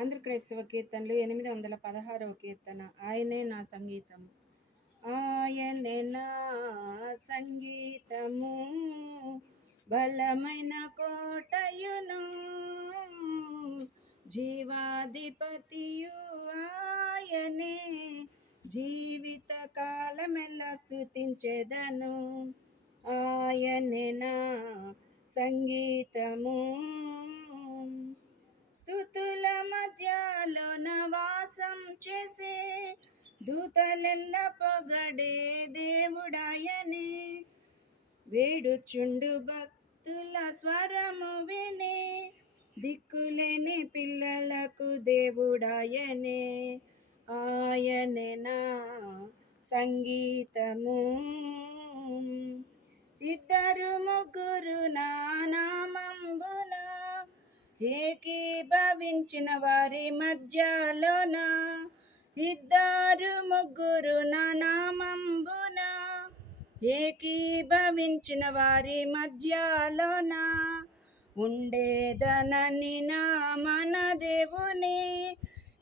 ఆంధ్ర క్రైస్తవ కీర్తనలు 816వ కీర్తన. ఆయనే నా సంగీతము. ఆయనే నా సంగీతము, బలమైన కోటయును, జీవాధిపతియు ఆయనే, జీవిత కాలమెల్లా స్తుతించెదను. ఆయనే నా సంగీతము, స్తుతుల మధ్యలో నవాసం చేసే, దూతలెల్ల పొగడే దేవుడాయనే. వేడుచుండు భక్తుల స్వరము వినే, దిక్కులేని పిల్లలకు దేవుడాయనే. ఆయనే నా సంగీతము, ఇద్దరు ముగ్గురు నా నామంబున ఏకీభవించిన వారి మధ్యలోన, ఇద్దరు ముగ్గురు నా నామంబున ఏకీభవించిన వారి మధ్యలోన, ఉండేదనని నా మన దేవుని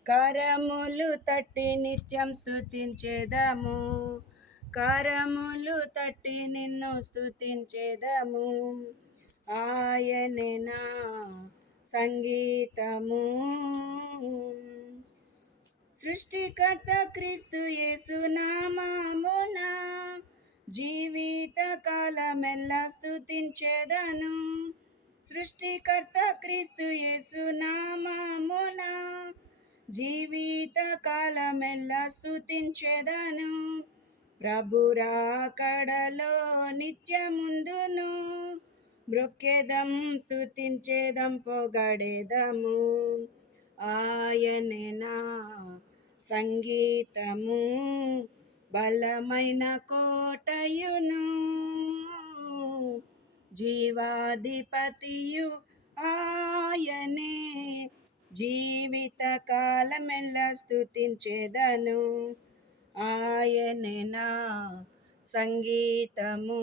కరములు తట్టి నిత్యం స్తుతించెదము. కరములు తట్టి నిన్ను స్తుతించెదము. ఆయనే నా సంగీతము. సృష్టికర్త క్రీస్తు యేసు నామమున జీవిత కాలమెల్లా స్తుతించెదను. సృష్టికర్త క్రీస్తు యేసు నామమున జీవిత కాలమెల్లా స్తుతించెదను. ప్రభు రాకడలో నిత్యముందును మ్రొక్కెదం, స్తుతించెదం, పొగడెదము. ఆయనే నా సంగీతము, బలమైన కోటయును, జీవాధిపతియు ఆయనే, జీవిత కాలమెల్లా స్తుతించెదను. ఆయనే నా సంగీతము.